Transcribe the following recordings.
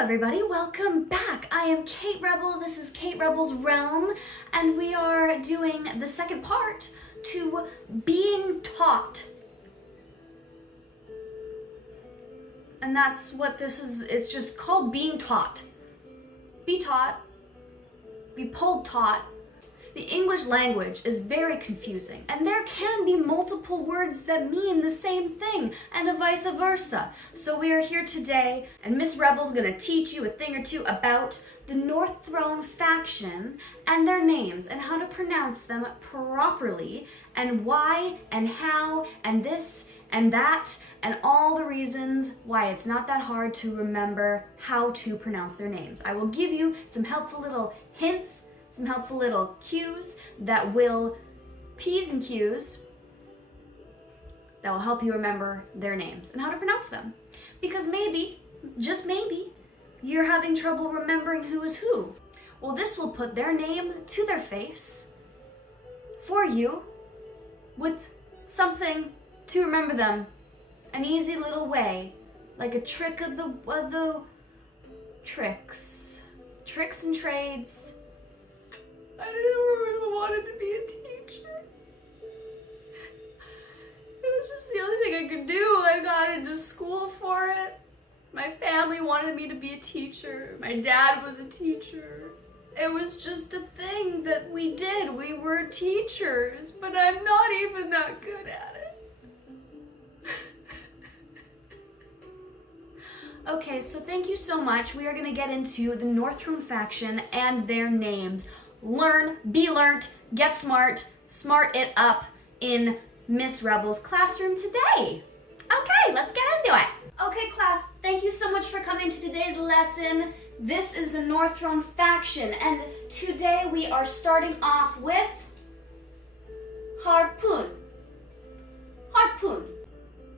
everybody, welcome back. I am Kate Rebel, this is Kate Rebel's Realm, and we are doing the second part to being taught. And that's what this is, it's just called being taught. Be taught, be pulled taught. The English language is very confusing, and there can be multiple words that mean the same thing, and vice versa. So we are here today, and Miss Rebel's gonna teach you a thing or two about the North Throne faction and their names, and how to pronounce them properly, and why, and how, and this, and that, and all the reasons why it's not that hard to remember how to pronounce their names. I will give you some helpful little hints, some helpful little cues that will, P's and Q's, that will help you remember their names and how to pronounce them. Because maybe, just maybe, you're having trouble remembering who is who. Well, this will put their name to their face for you with something to remember them. An easy little way, like a trick of the tricks. Tricks and trades. I never wanted to be a teacher. It was just the only thing I could do. I got into school for it. My family wanted me to be a teacher. My dad was a teacher. It was just a thing that we did. We were teachers, but I'm not even that good at it. Okay, so thank you so much. We are gonna get into the North Throne faction and their names. Learn, be learnt, get smart, smart it up in Miss Rebel's classroom today. Okay, let's get into it. Okay, class, thank you so much for coming to today's lesson. This is the North Throne faction, and today we are starting off with harpoon. Harpoon.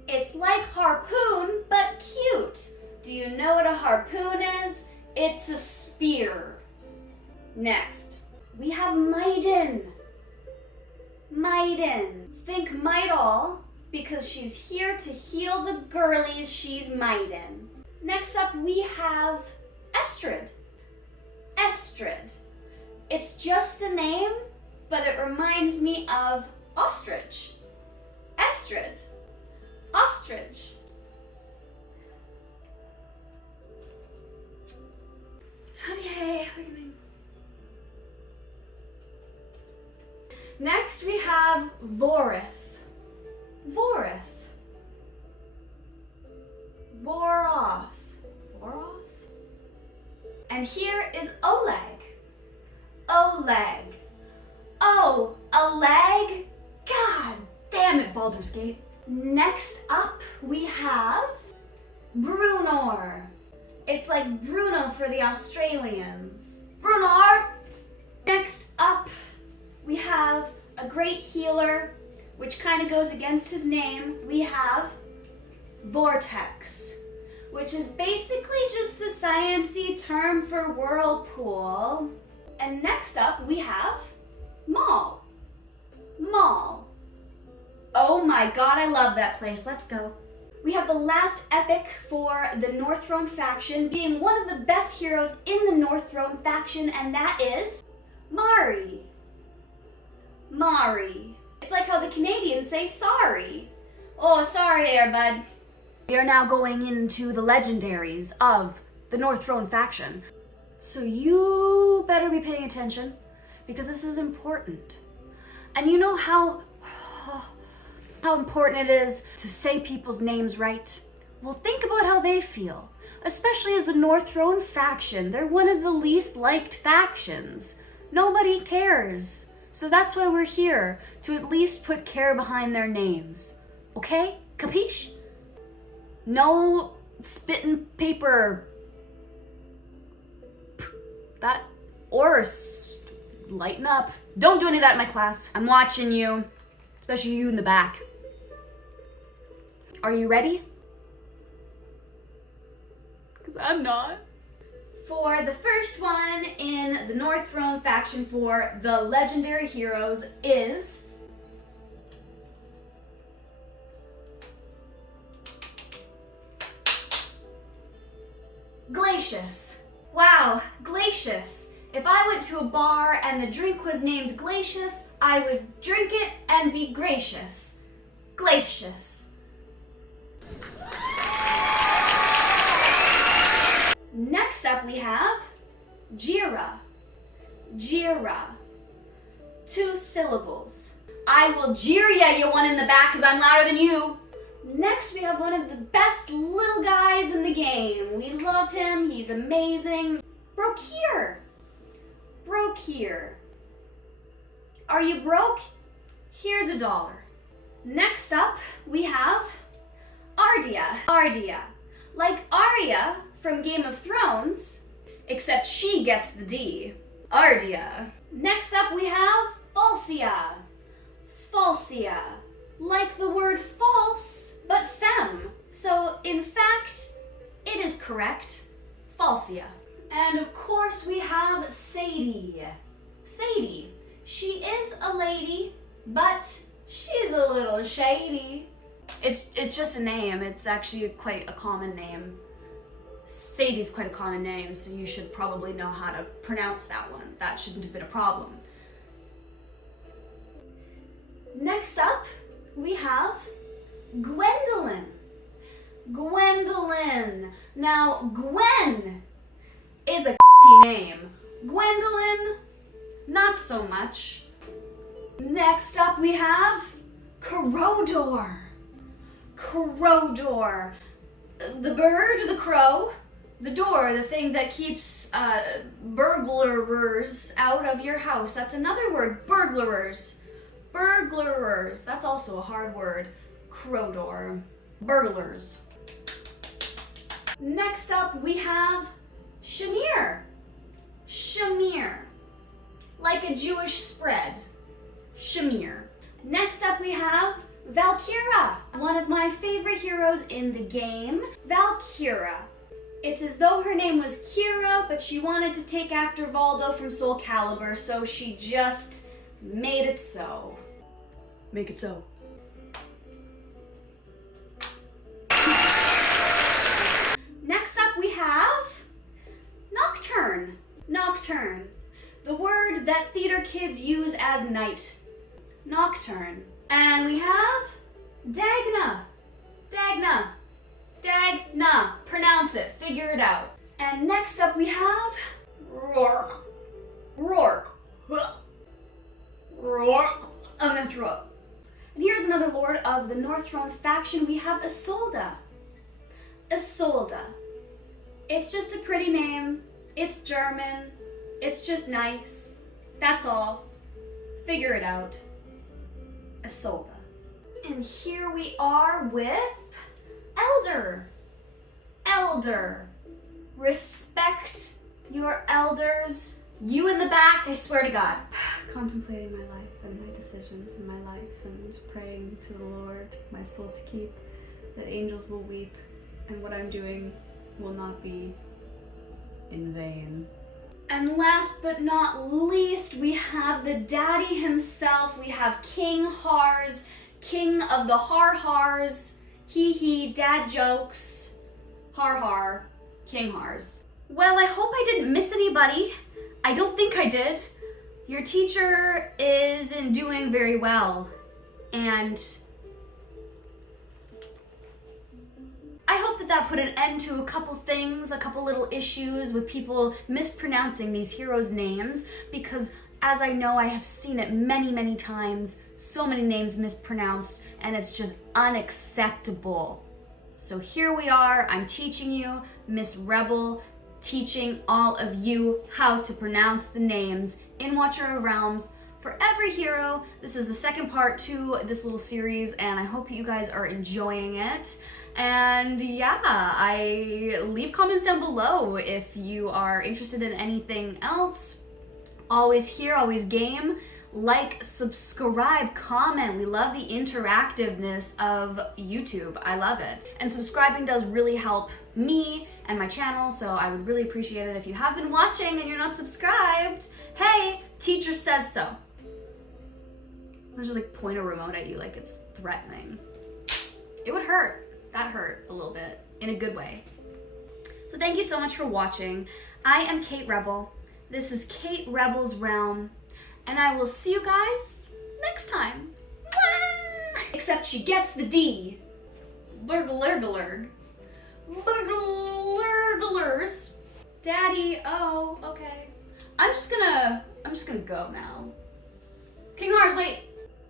It's like harpoon, but cute. Do you know what a harpoon is? It's a spear. Next, we have maiden. Maiden. Think Maidol, because she's here to heal the girlies. She's maiden. Next up, we have Estrid. Estrid. It's just a name, but it reminds me of ostrich. Estrid. Ostrich. Okay, next we have Vorith. Vorith. Voroth. Voroth? And here is Oleg. Oleg. Oh, a leg? God damn it, Baldur's Gate. Next up we have Brunor. It's like Bruno for the Australians. Brunor! Next up, we have a great healer, which kind of goes against his name. We have Vortex, which is basically just the sciencey term for whirlpool. And next up, we have Maul. Maul. Oh my god, I love that place. Let's go. We have the last epic for the North Throne faction, being one of the best heroes in the North Throne faction, and that is Mari. Mari. It's like how the Canadians say sorry. Oh, sorry there, bud. We are now going into the legendaries of the North Throne faction. So you better be paying attention, because this is important. And you know how important it is to say people's names right? Well, think about how they feel. Especially as the North Throne faction. They're one of the least liked factions. Nobody cares. So that's why we're here, to at least put care behind their names. Okay? Capiche? No spitting paper. That, or lighten up. Don't do any of that in my class. I'm watching you, especially you in the back. Are you ready? Because I'm not. For the first one in the North Throne faction for the legendary heroes is Glacier. Glacius. Wow, Glacius. If I went to a bar and the drink was named Glacius, I would drink it and be gracious. Glacius. Next up we have Jira. Jira. 2 syllables. I will jeer ya, you one in the back, because I'm louder than you. Next we have one of the best little guys in the game. We love him, he's amazing. Brokir. Brokir. Are you broke? Here's $1. Next up we have Ardia. Ardia. Like Arya from Game of Thrones, except she gets the D. Ardia. Next up we have Falsia. Falsia. Like the word false, but femme. So in fact, it is correct. Falsia. And of course we have Sadie. Sadie. She is a lady, but she's a little shady. It's just a name. It's actually quite a common name. Sadie's quite a common name, so you should probably know how to pronounce that one. That shouldn't have been a problem. Next up, we have Gwendolyn. Gwendolyn. Now, Gwen is a name. Gwendolyn, not so much. Next up, we have Corrodor. Corrodor. The bird, the crow, the door, the thing that keeps burglars out of your house. That's another word, burglarers. Burglarers, that's also a hard word. Corrodor. Burglars. Next up we have Shamir. Shamir. Like a Jewish spread. Shamir. Next up we have Valkyra, one of my favorite heroes in the game. Valkyra. It's as though her name was Kira, but she wanted to take after Valdo from Soul Calibur, so she just made it so. Make it so. Next up we have Nocturne. Nocturne. The word that theater kids use as night. Nocturne. And we have Dagna. Dagna. Dagna. Pronounce it. Figure it out. And next up we have Rourke. Rourke. Rourke. I'm gonna throw up. And here's another lord of the North Throne faction. We have Isolda. Isolda. It's just a pretty name. It's German. It's just nice. That's all. Figure it out. Isolda. And here we are with Elder. Elder. Respect your elders. You in the back, I swear to God. Contemplating my life and my decisions in my life and praying to the Lord, my soul to keep, that angels will weep and what I'm doing will not be in vain. And last but not least, we have the daddy himself. We have King Hars, king of the har-hars. Hee, dad jokes. Har, King Hars. Well, I hope I didn't miss anybody. I don't think I did. Your teacher isn't doing very well. And I hope that put an end to a couple things, a couple little issues with people mispronouncing these heroes' names, because as I know, I have seen it many times, so many names mispronounced, and it's just unacceptable. So here we are, I'm teaching you, Miss Rebel, teaching all of you how to pronounce the names in Watcher of Realms for every hero. This is the second part to this little series, and I hope you guys are enjoying it. And yeah, I leave comments down below if you are interested in anything else. Always here, always game. Like, subscribe, comment. We love the interactiveness of YouTube. I love it. And subscribing does really help me and my channel, so I would really appreciate it if you have been watching and you're not subscribed. Hey, teacher says so. I'll just like point a remote at you like it's threatening. It would hurt. That hurt a little bit, in a good way. So thank you so much for watching. I am Kate Rebel. This is Kate Rebel's Realm, and I will see you guys next time. Except she gets the D. Burglarglarg. Burglarglers. Daddy, oh, okay. I'm just gonna go now. King Hearts, wait.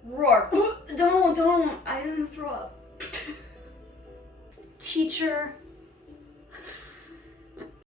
Roar. Don't, I didn't throw up. Teacher,